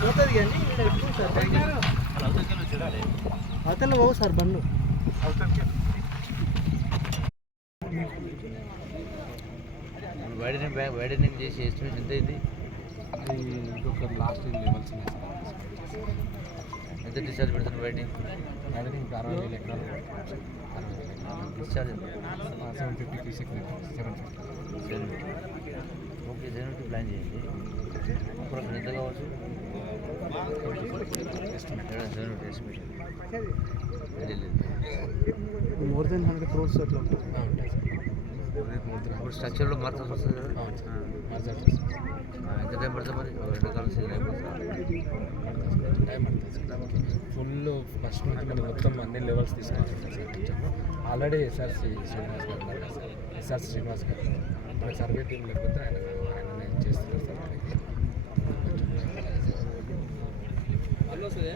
పోతుంది కానీ అవతల పోవు సార్ బండ్లు వైడనింగ్ చేసి ఎస్టిమేట్ ఎంత అయింది? ఇంకొక లాస్ట్ లెవెల్స్ ఎంత డిశ్చార్జ్ పెడుతున్నారు వైడనింగ్? ఇంకా 60,000 ఎకరాలు డిశ్చార్జ్ 750 క్యూసెక్ 750. ఓకే, 750 ప్లాన్ చేయండి. అప్పుడు ఎంత కావచ్చు? 750 ఎస్టిమేషన్ మోర్ దెన్ 100 crores అట్లా ఉంటుంది. ఇప్పుడు స్ట్రక్చర్లో మార్చాల్సి వస్తుంది కదా. ఎంత టైం పడుతుంది మరి? ఎండాకాలం సీజన్ అయిపోతుంది. ఫుల్ ఫస్ట్ నుంచి మనం మొత్తం అన్ని లెవెల్స్ తీసుకొచ్చాము. ఆల్రెడీ ఎస్ఆర్సి శ్రీనివాస్ గారు ఉన్నారు కదా సార్, ఎస్ఆర్సి శ్రీనివాస్ గారు మన సర్వే టీం లేకపోతే ఆయన చేస్తున్నారు సార్.